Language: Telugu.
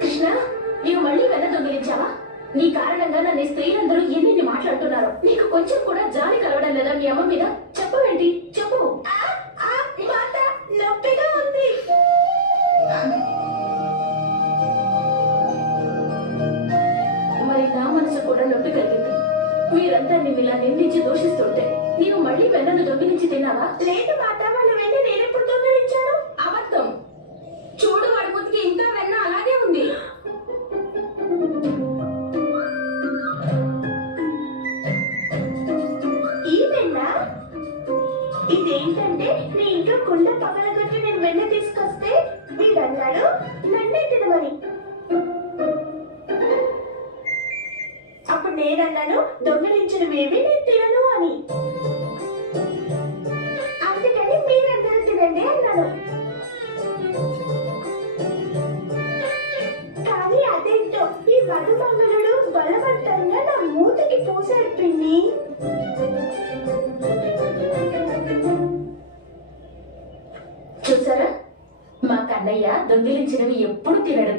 కృష్ణ, నీవు మళ్ళీ వెన్న దొంగిలించావా? నీ కారణంగా నన్ను స్త్రీలందరూ ఎన్ని మాట్లాడుతున్నారు. నీకు కొంచెం కూడా జాలి కలవడం లేదా మీ అమ్మ మీద? చెప్పవేంటి? చెప్పు. నొప్పిగా ఉంది. మరి నా మనసు కూడా నొప్పి కలిగింది. మీరంతా నిన్ను ఇలా నిందించి దూషిస్తుంటే నీవు మళ్ళీ వెన్నను దొంగిలించి తిన్నావా? లేదు మాట, వాళ్ళు వెన్న నేనెప్పుడు దొంగిలించాను? అబద్ధం. చూడు, వాడి ముతికి ఇంకా వెన్న అలాగే ఉంది. ఈ వెన్న ఇదేంటంటే, నీ ఇంట్లో కుండ పగలగొట్టి నేను వెన్న తీసుకొస్తే వీడన్నాడు నన్నే తినమని. అప్పుడు నేనన్నాను దొంగలించినవేవి నేను తినను అని. అందుకని మీరందరూ తినండి అన్నాను. కానీ అదేంటో ఈ మధుమంగళుడు బలవంతంగా నా మూతకి పూసాడు పిన్ని. చూసారా, మా కన్నయ్య దొంగిలించినవి ఎప్పుడు తినడు.